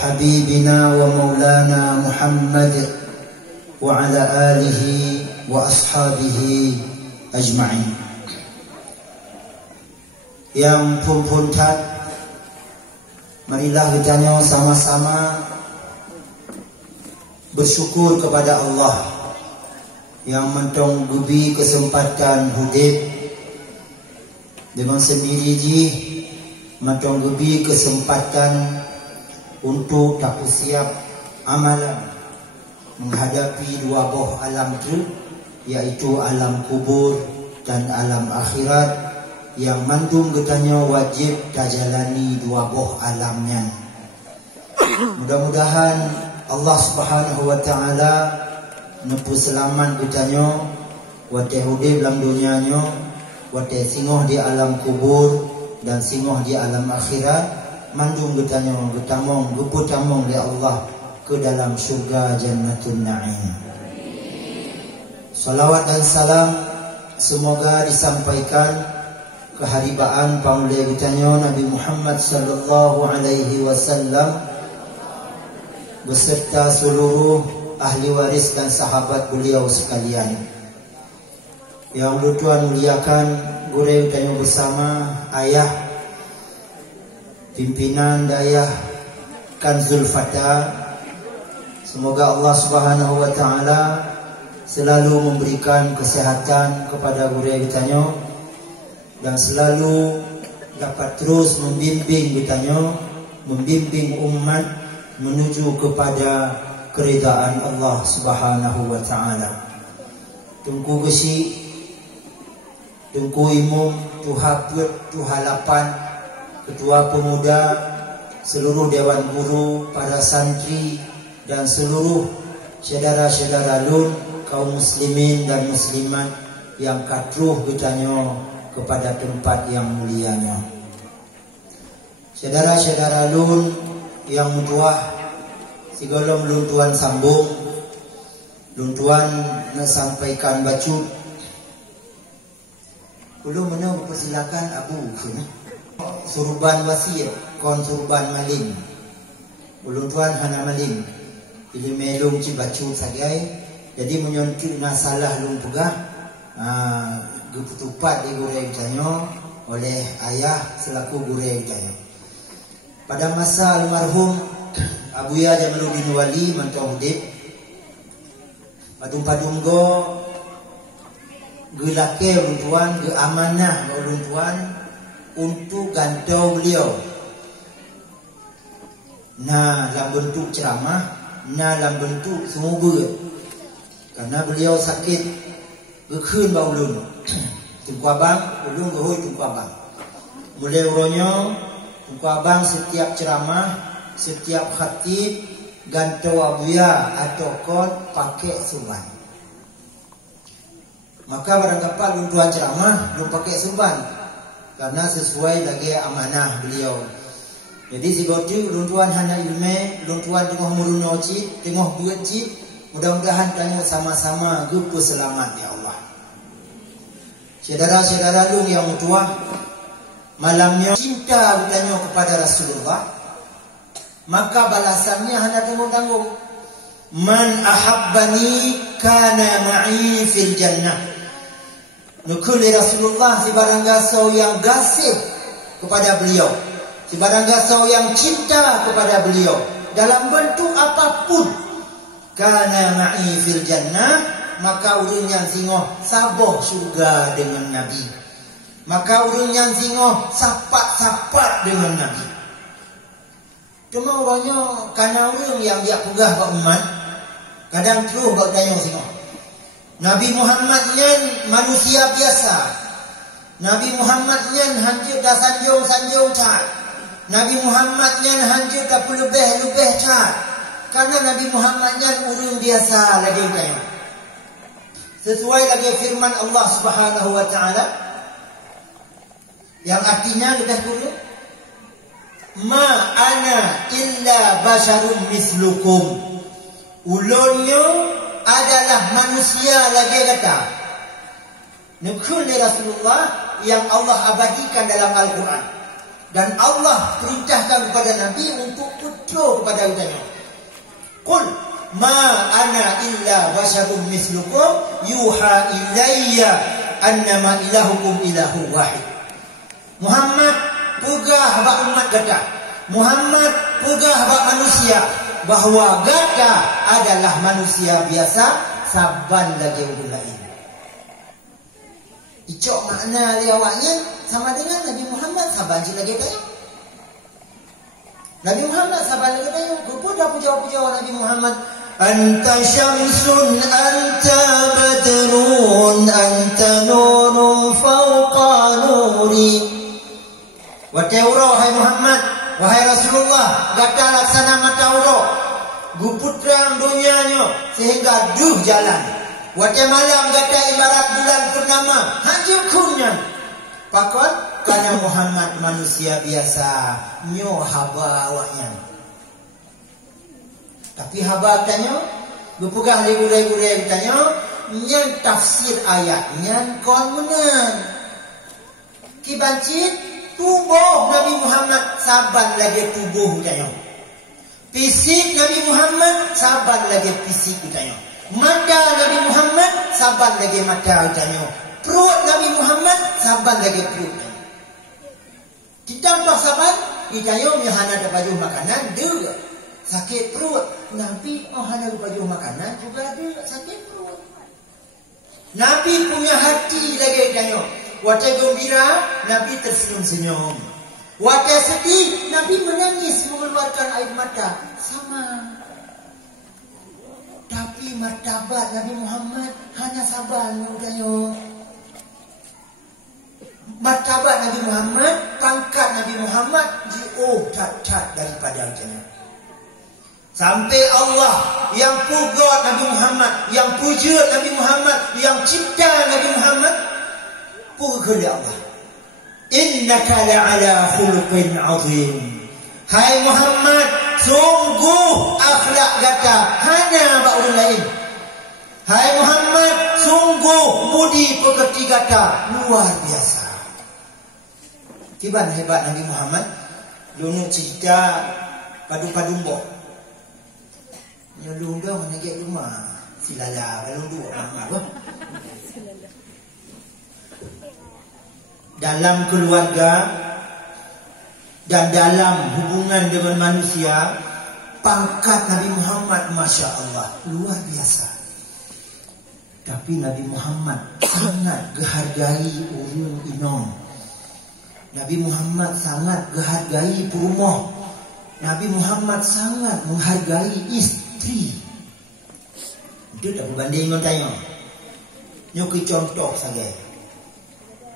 حبيبنا ومولانا محمد وعلى آله وأصحابه أجمعين. Yang pun tat, marilah kita sama-sama bersyukur kepada Allah yang mentong gubi kesempatan hidup dengan sendiri ji, mentong gubi kesempatan untuk tak siap amalan menghadapi dua buah alam itu, yaitu alam kubur dan alam akhirat, yang mandung getanya wajib tajalani dua buah alamnya. Mudah-mudahan Allah Subhanahu wa taala nepu selamat getanya wate hudib dalam dunianya, wate singoh di alam kubur dan singoh di alam akhirat, mandung getanya getamong geputamong ya Allah ke dalam syurga Jannatul Na'im. Salawat dan salam semoga disampaikan keharibaan paulai kitanya Nabi Muhammad sallallahu alaihi wasallam beserta seluruh ahli waris dan sahabat beliau sekalian. Yang Tuhan muliakan gurau kitanya bersama ayah pimpinan dayah Kanzul Fata. Semoga Allah Subhanahu wa taala selalu memberikan kesehatan kepada gurau kitanya dan selalu dapat terus membimbing kitanya, membimbing umat menuju kepada keridaan Allah Subhanahu wa taala. Tungku gesi, tungku imum, tu haput, tu halapan, ketua pemuda, seluruh dewan guru, para santri dan seluruh saudara-saudara lun kaum muslimin dan muslimat yang katruh kitanya kepada tempat yang mulianya. Saudara-saudara lun yang mutuah sigolom lun tuan sambung, lun tuan nak sampaikan bacu. Ulun mana mempersilakan abu surban wasir kon surban maling. Ulun tuan hana maling. Ili melung ci bacu sagai. Jadi menyontik masalah lun pegah geputupat di gurau kitanya oleh ayah selaku gurau kitanya. Pada masa almarhum Abuya Jamaluddin Wali mentong hudib, padung-padunggo gelake runtuan ge amanah runtuan untuk gantau beliau. Nah, dalam bentuk ceramah, nah dalam bentuk semoga. Karena beliau sakit gekun ba ulun. Tungku abang, ulun gehoy tungku abang. Mulai uronyo tungku abang setiap ceramah, setiap khatib gantau abuya atau kon pakai surban. Maka barangkali ulun tuan ceramah belum pakai surban karena sesuai lagi amanah beliau. Jadi si goti ulun tuan hana ilmu, ulun tuan tengah murunyo cip, tengah buat cip. Mudah-mudahan tanya sama-sama gupu selamat ya Allah. Saudara-saudara lu yang mutuah, malamnya cinta bertanya kepada Rasulullah, maka balasannya hanya tanggung-tanggung. Man ahabbani kana ma'i fil jannah. Nukuli Rasulullah si barang gasau yang gasih kepada beliau, si barang gasau yang cinta kepada beliau dalam bentuk apapun. Kana ma'i fil jannah, maka urun yang singoh saboh surga dengan Nabi. Maka urun yang singoh sapat-sapat dengan Nabi. Cuma orangnya karena urun yang dia pegah ke umat, kadang terus buat tanya singoh. Nabi Muhammad nyan manusia biasa. Nabi Muhammad nyan hancur dah sanjung-sanjung tak. Nabi Muhammad nyan hancur dah lebih-lebih tak. Karena Nabi Muhammad yang urun biasa lagi kayu. Sesuai lagi firman Allah Subhanahu wa taala yang artinya lebih kurang, ma ana illa basyarum mislukum. Ulunnya adalah manusia lagi kata. Nukul Rasulullah yang Allah abadikan dalam Al-Quran. Dan Allah perintahkan kepada Nabi untuk tutur kepada hutanya. Qul ma ana illa basyarum mislukum yuha ilayya annama ilahukum ilahu wahid. Muhammad pegah bak umat gata. Muhammad pegah bak manusia bahawa gata adalah manusia biasa saban lagi ulul lain. Icok makna dia awaknya sama dengan Nabi Muhammad saban je lagi tayo. Nabi Muhammad saban lagi tayo. Kepada puja-puja Nabi Muhammad. Anta syamsun anta badrun anta nurun fawqa nuri. Wahai hai Muhammad, wahai Rasulullah, gata laksana mata uro. Guput terang dunianya sehingga duh jalan. Wajah malam gata ibarat bulan purnama, hajukunnya. Pakon karena Muhammad manusia biasa, nyo haba awaknya. Tapi haba tanya, berpegang legur-legur tanya, nyan tafsir ayat, nyan kon menang. Kibancit tubuh Nabi Muhammad saban lagi tubuh tanya. Fisik Nabi Muhammad saban lagi fisik tanya. Mata Nabi Muhammad saban lagi mata tanya. Perut Nabi Muhammad saban lagi perut. Kita tak saban, ditanya hana ada baju makanan dia sakit perut. Nabi hana ada baju makanan juga dia sakit perut. Nabi punya hati lagi tanya. Waktu gembira Nabi tersenyum-senyum. Waktu sedih Nabi menangis mengeluarkan air mata. Sama. Tapi martabat Nabi Muhammad hanya sabar nyudayo. Martabat Nabi Muhammad, pangkat Nabi Muhammad jauh cat-cat daripada jannah. Sampai Allah yang pugat Nabi Muhammad, yang puja Nabi Muhammad, yang cipta Nabi Muhammad, puja Allah. Innaka la'ala khuluqin azim. Hai Muhammad, sungguh akhlak gata hanya bak orang lain. Hai Muhammad, sungguh budi pekerti gata luar biasa. Kiban hebat Nabi Muhammad. Dulu cerita padu-padumbo. Nyolong dah menegak rumah. Silala kalau dua mama. Dalam keluarga dan dalam hubungan dengan manusia, pangkat Nabi Muhammad Masya Allah luar biasa. Tapi Nabi Muhammad sangat menghargai ulun inom. Nabi Muhammad sangat menghargai perumah. Nabi Muhammad sangat menghargai istri. Itu tak berbanding dengan tanya. Nyuki contoh saja.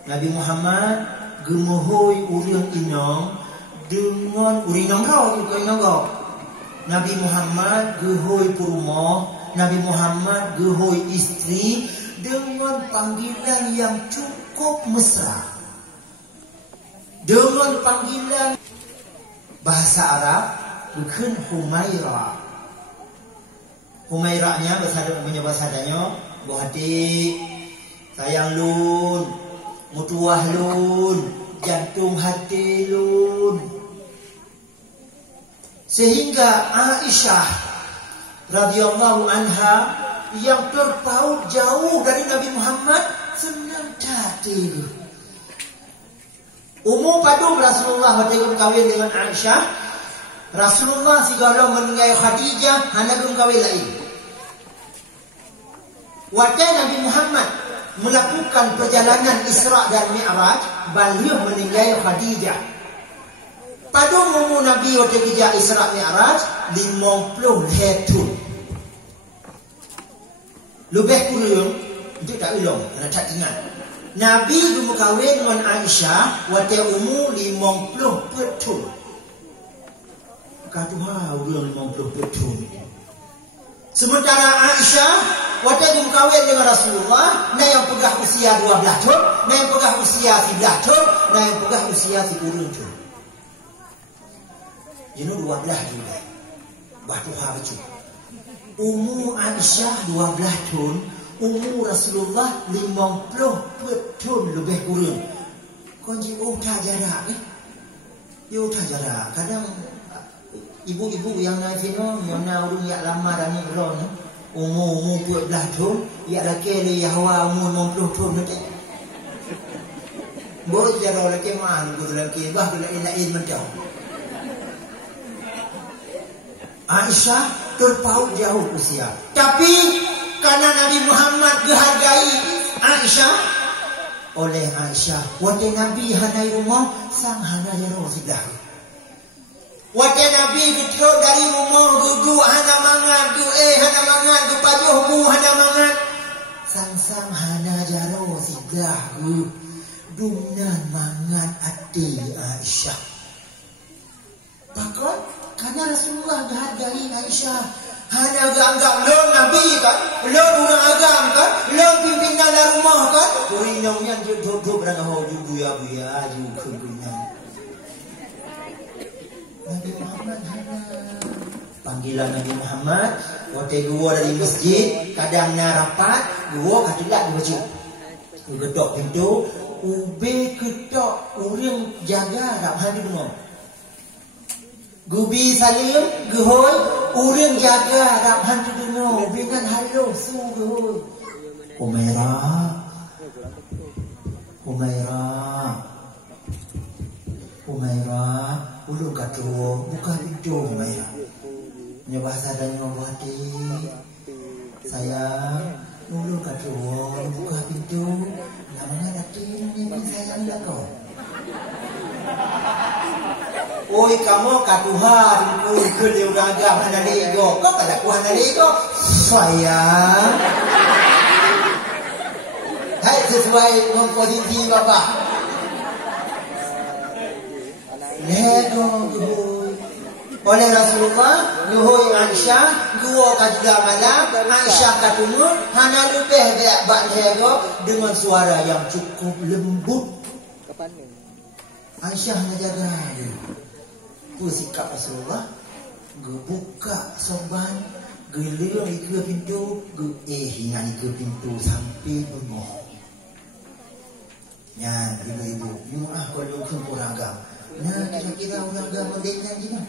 Nabi Muhammad gemohoi urang inong dengan urinong kau juga inong kau. Nabi Muhammad gehoi perumah. Nabi Muhammad gehoi istri dengan panggilan yang cukup mesra. Dengan panggilan bahasa Arab bukan Humaira. Humairanya bahasa adanya bohati sayang lun, mutuah lun, jantung hati lun. Sehingga Aisyah radhiyallahu anha yang terpaut jauh dari Nabi Muhammad senang hati. Umum padu Rasulullah waktu kawin dengan Aisyah. Rasulullah segala meninggal Khadijah hanya kawin lain. Waktu Nabi Muhammad melakukan perjalanan Isra dan Mi'raj, beliau meninggal Khadijah. Pada umum Nabi waktu kerja Isra Mi'raj 50 hetun. Lebih kurang itu tak ulang, tak ingat. Nabi berkahwin dengan Aisyah waktu umur 50 petun. Kata orang 50 petun. Sementara Aisyah waktu berkahwin dengan Rasulullah, nah yang pegah usia 12 tahun, nah yang pegah usia 13 tahun, nah yang pegah usia 10 tahun. Jadi 12 juga. Batu habis. Umur Aisyah 12 tahun. Umur Rasulullah 50 tahun lebih kurang. Kau jauh tak jarak ni. Yo tajara kadang ibu-ibu yang naik sini yang nak urung yak lama dan ni ron umur buat belah tu yak laki le yahwa umur 60 tahun nanti boleh jaro laki man guru laki bah bila ilain macam Aisyah terpaut jauh usia tapi karena Nabi Muhammad menghargai Aisyah oleh Aisyah wajah Nabi hanai rumah sang hanai jaro sidah wajah Nabi ketrok dari rumah duduk hana mangan tu hana mangan tu pajuhmu hana mangan sang hana jaro sidah dungan mangan ati Aisyah pakon karena Rasulullah menghargai Aisyah hana anggap lo Nabi kan lo orang agam kan lo pimpinan rumah kan urinongnya duduk berangah buya juga Nabi Muhammad panggilan Nabi Muhammad waktu gua dari masjid kadang rapat gua katidak di masjid gedok pintu ube ketok orang jaga tak hari rumah gubi salim gehoy orang jaga tak hari rumah dengan halo su gehoy Umairah ulun katuo buka pintu Umairah nyoba sadar nyoba sayang ulun katuo buka pintu namanya datin ni sayang dah kau oi kamu katuhan ku dia uraga mana lego kau pada ku hana lego sayang hai sesuai komposisi bapak lego oleh Rasulullah yuhui Aisyah gua kajiga malam Aisyah katumur hana lebih bak lego dengan suara yang cukup lembut Aisyah hana jaga ku sikap Rasulullah gue buka sorban gue liang ke pintu gue hingan ke pintu sampai bengok ya ibu-ibu kalau kumpul agam nah kira-kira orang agama dengan gini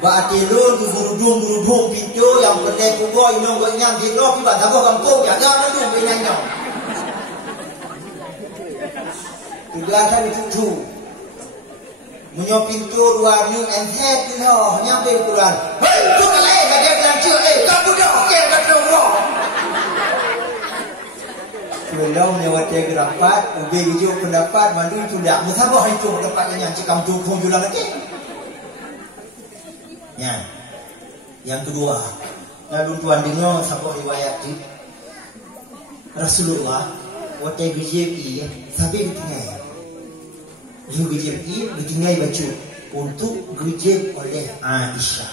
berarti lu berudung pintu yang pendek pukul inong bernyam di roh tiba tak boleh kampung jaga mendung penyanyang juga ada cucu menyok pintu dua new and head tu noh nyampe Quran hei tu kalai bagai lanjut kamu dah okey kata roh belum lewat dia rapat ubi biju pendapat mandu sudah musabah itu pendapat yang cikam tu pun julang lagi ya yang kedua lalu tuan dengar sapa riwayat ni Rasulullah waktu GJP sampai ditinggal GJP ditinggal baju untuk gejep oleh Aisyah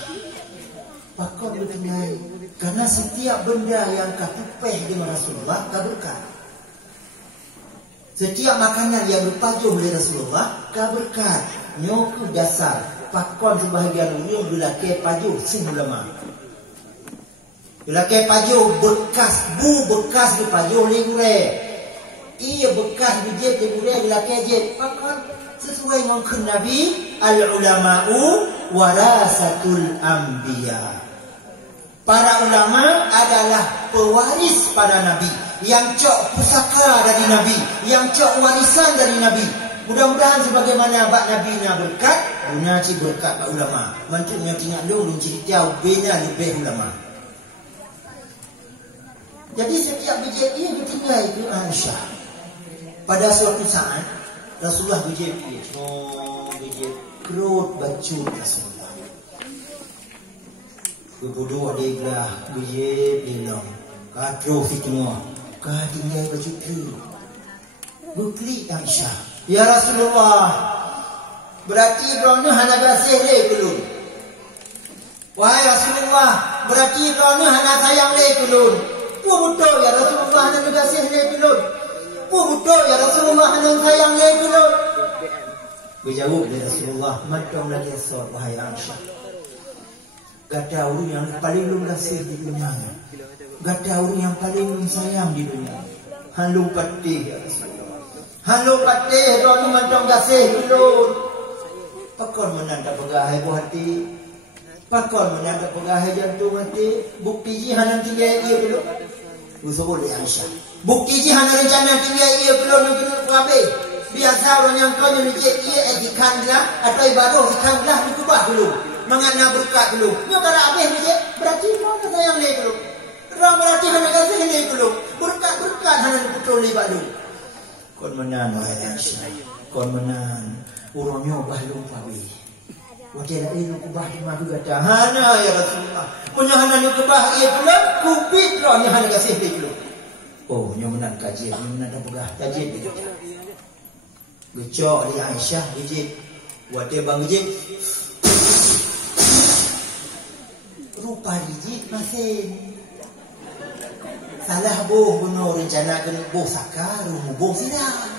pakon ditinggal karena setiap benda yang katupeh dengan Rasulullah kaberkah setiap makanan yang berpajuh oleh Rasulullah kaberkat nyoku dasar pakon sebahagian orang belakang pajuh semulama belakang pajuh bekas di pajuh legure ia bekas bijak legure belakang jet pakon sesuai dengan Nabi al-ulama'u warasatul anbiya para ulama adalah pewaris pada Nabi yang cok pusaka dari Nabi, yang cok warisan dari Nabi. Mudah-mudahan sebagaimana bak Nabi nya berkat, guna ci berkat bak ulama. Mantunya tinggal dulu cerita bina lebih ulama. Jadi setiap bijak ini ditinggal itu Aisyah. Pada suatu saat Rasulullah bijak kerut baju Rasulullah. Kemudian dia belah bijak bilang, "Kau fitnah." Kau tinggal baju tu bukli Aisyah ya Rasulullah berarti kerana hana kasih le belum wahai Rasulullah berarti kerana hana sayang le belum betul ya Rasulullah hana kasih le belum betul ya Rasulullah hana sayang le belum berjawab le Rasulullah macam lagi asal wahai Aisyah gada orang yang paling lu kasih di dunia gada orang yang paling sayang di dunia halung pati ya Rasulullah Halo patih rono mantong gasih ulun. Pakon menan tak pegahai buah hati. Pakon menan tak pegahai jantung hati. Bukti jihanan tinggal ia belum. Usah boleh Aisyah. Bukti jihanan rencana tinggal ia belum kena kuabe. Biasa orang yang kau ni ia edikan lah atau ibadah edikan lah dikubah dulu. Mengana berkat dulu. Nyo kalau habis ni berarti kau nak sayang ni dulu. Orang berarti hana kasih ni dulu. Berkat hana betul ni dulu. Kon menan wahai Aisyah. Kon menan. Orangnya bahlung pawi. Wajah ilmu kubah di madu kata hana ya Rasulullah. Punya hana ni kubah ia pula kupit rohnya hana kasih dia dulu. Oh, nyo menan kajian, nyo menan dah pegah kajian dia. Gecok di Aisyah gejit. Wajah bang gejit. Rupa gejit masin. Salah boh benar rencana kena boh sakar, boh sinar.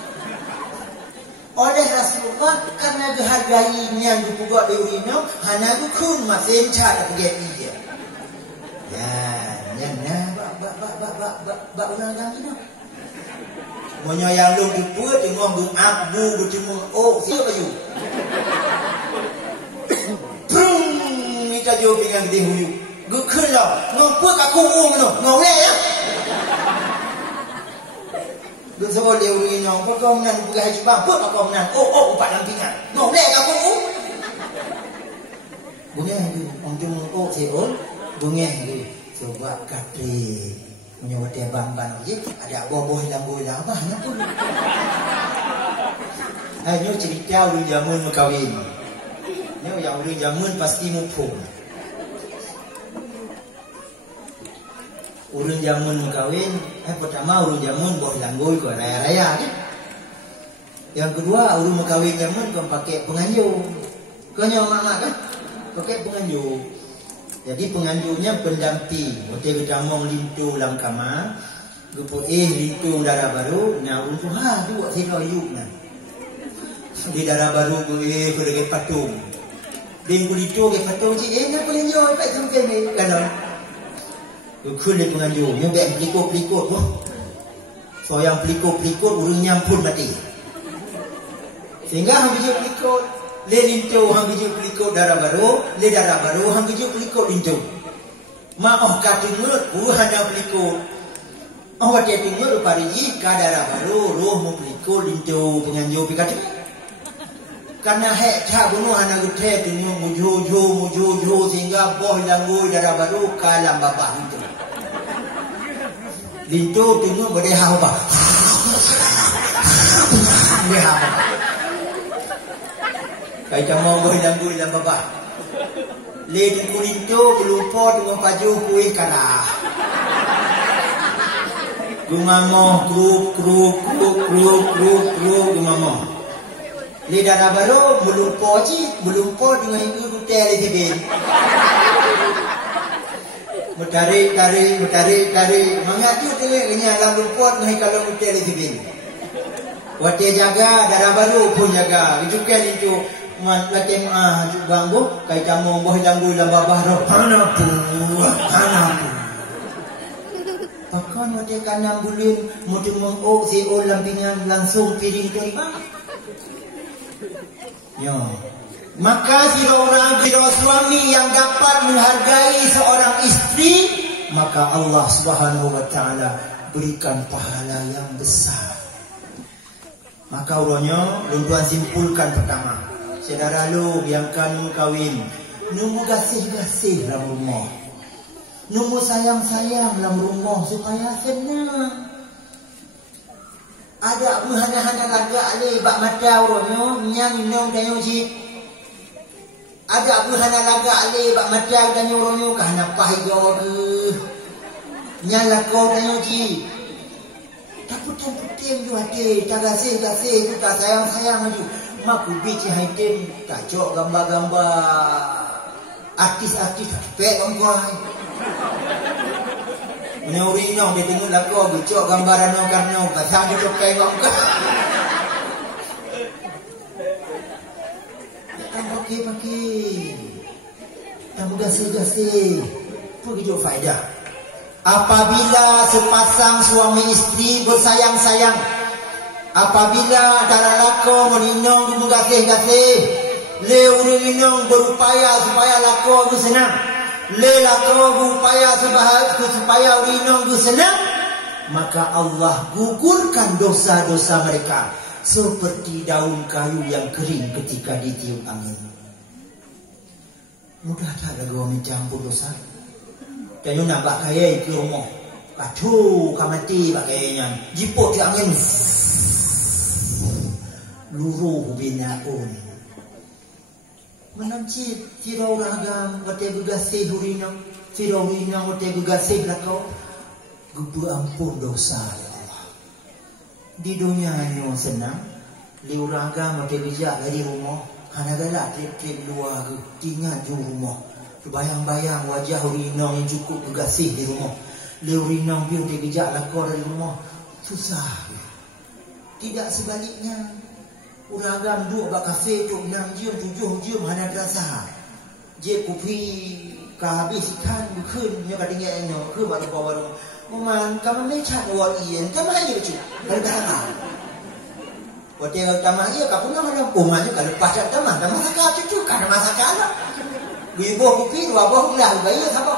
Oleh Rasulullah karena dihargai yang dipugak di urino, hana gukun masin cara pergi dia. Ya, bak orang kami no. Monya yang lu dipuat tengok gung abu bertemu siapa you? Prum minta jawab dengan gede huyu. Gukun lah, ngapa aku no, ngoleh ya. Sebab dia uri nyong, apa kau menan pergi haji bang? Apa kau menan? Empat lampingan. Ngoleh aku. Bungeh tu, orang tu seol, bungeh tu. Coba kate menyawat dia bang je, ada boh hilang apa nak pun. Hanya cerita uri jamun kawin. Nyo yang uri jamun pasti mupung. Urun jamun kawin, pertama urun jamun buat langgoi ke raya-raya kan. Yang kedua urun kawin jamun kau pakai penganjur. Kau nyawa mak kan? Pakai penganjur. Jadi penganjurnya pendamping. Hotel kita mau lintu dalam kamar. Gupo lintu darah baru. Nah urun tu tu buat sino yuk nah. Di darah baru gue dekat patung. Di kulitu ke patung je nak penganjur pak sampai ni kalau kulit penganjur, yang baik pelikut-pelikut tu. So yang pelikut-pelikut urang nyampun mati. Sehingga hang biji pelikut, le lintu hang biji pelikut darah baru, le darah baru hang biji pelikut lintu. Maoh katungut hanya pelikut. Oh dia tungut pariji ka darah baru, roh mu pelikut lintu penganjur pikat. Karena hek tak bunuh anak gede tu muju sehingga boh langgui darah baru kalam babah itu. Lintu tengok berdeh haba. Berdeh haba. Kaita mau boh langgui dalam babah. Le tengok lintu lupa tengok baju kuih kalah. Gumamo kruk gumamo. Li darah baru melumpo dengan itu hotel di tarik. Mengatu tengoknya dalam lumpur dengan kalau hotel di Wate jaga darah baru pun jaga. Itu kan itu laki bangbu kai kamu boh langgu dalam babah roh. Hanapu. Pakan wate kanang bulin mudah mengok si lampingan langsung piring terima. Ya. Maka jika suami yang dapat menghargai seorang istri, maka Allah Subhanahu wa taala berikan pahala yang besar. Maka urangnya tuan simpulkan pertama. Saudara lu biarkan kawin, nunggu gasih-gasih dalam rumah. Nunggu sayang-sayang dalam rumah supaya senang. Ada hana-hana laga le bak mata orangnya nyang nyong dayo ji. Ada hana laga le bak mata dayo orangnya kahana pahiyo ke. Nyala ko dayo ji. Taputin ju hati, tagasih tu tak sayang maju. Maku bici haitem kacok gambar-gambar artis-artis pek bangkuai. Menyuri nyong dia tengok lagu gecok gambaran nyong pasang dia pakai bangka. Tak pakai. Tak gasih-gasih. Begitu faedah. Apabila sepasang suami istri bersayang-sayang, Apabila dalam lako meninong menggasih-gasih, le urinong berupaya supaya lako senang, le lako berupaya supaya urinong senang, maka Allah gugurkan dosa-dosa mereka seperti daun kayu yang kering ketika ditiup angin. Mudah tak lagu mencampur dosa? Dan nak bak kaya ke rumah, kacau kamati bakainya, jipot di angin. Luruh binaun menancit tirau ragam wate begasih urinang tirau urinang wate begasih lakau gubu ampun dosa ya Allah. Di dunia nyo senang liu ragam wate bijak dari rumah hana galak trip-trip luar ke tinggal di rumah bayang-bayang wajah urinang yang cukup begasih di rumah liu urinang biu wate bijak lakau dari rumah susah. Tidak sebaliknya, uragam duk bak kafe tu 6 jam 7 jam hana terasa. Je kopi ka habis ikan bukan nya kadingnya eno ke baru bawa man kamuไม่ชัดว่าเอียน kamu aja lucu berdarah. Hotel tamah iya ka punya mana umanya kalau pasal tamah masakan cucu kan masakan. Ibu kopi dua boh lah bayi apa.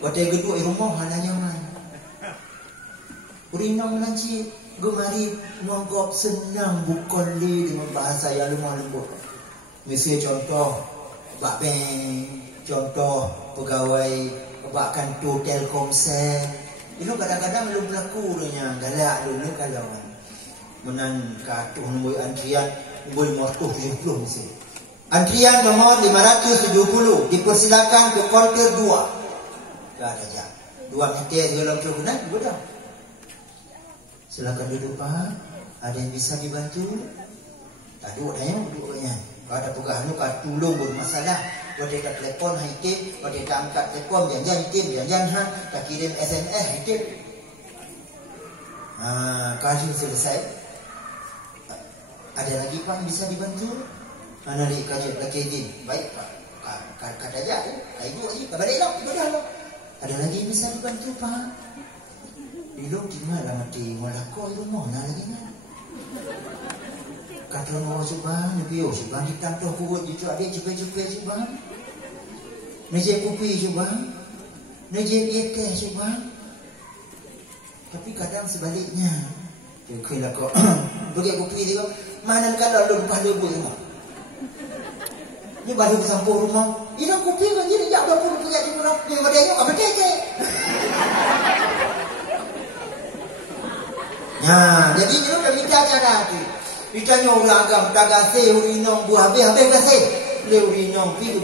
Hotel gedung rumah hana nyaman. Urinong nanti gemari menganggap senang bukan li dengan bahasa yang lemah lembut. Misalnya contoh bak bank, contoh pegawai bak kantor Telkomsel. Itu kadang-kadang belum berlaku nya galak dulu kalau menan kartu nombor antrian nombor 570 misalnya. Antrian nomor 570 dipersilakan ke kaunter 2. Dah saja. 2 meter dalam kegunaan betul. Silakan duduk Pak. Ada yang bisa dibantu? Tak duduk dah duduknya. Kalau ada pegang tu kat tolong bermasalah. Kalau dia kat telefon hitim, kalau dia tak angkat telefon jangan hitim, jangan tak kirim SMS hitim. Kaji selesai. Ada lagi Pak yang bisa dibantu? Mana lagi kaji lagi hitim? Baik Pak. Kata aja tu. Ibu lagi. Balik lah. Ibu dah lah. Ada lagi yang bisa dibantu Pak? Ilok di mana mati malako rumah na lagi na. Kata mau subang bio subang ditantoh kuat itu ada cepet-cepet subang. Neje kopi subang. Neje teh subang. Tapi kadang sebaliknya. Kena kau bagi kopi dia mana kalau lupa lebu rumah. Ni baru sampai rumah. Ini kopi kan jadi jak 20 pergi di rumah. Dia madanya apa teh. Nah, jadi kita dah minta cara tu. Kita nyo uragam, tak gasih urinong buah habis gasih. Le urinong pi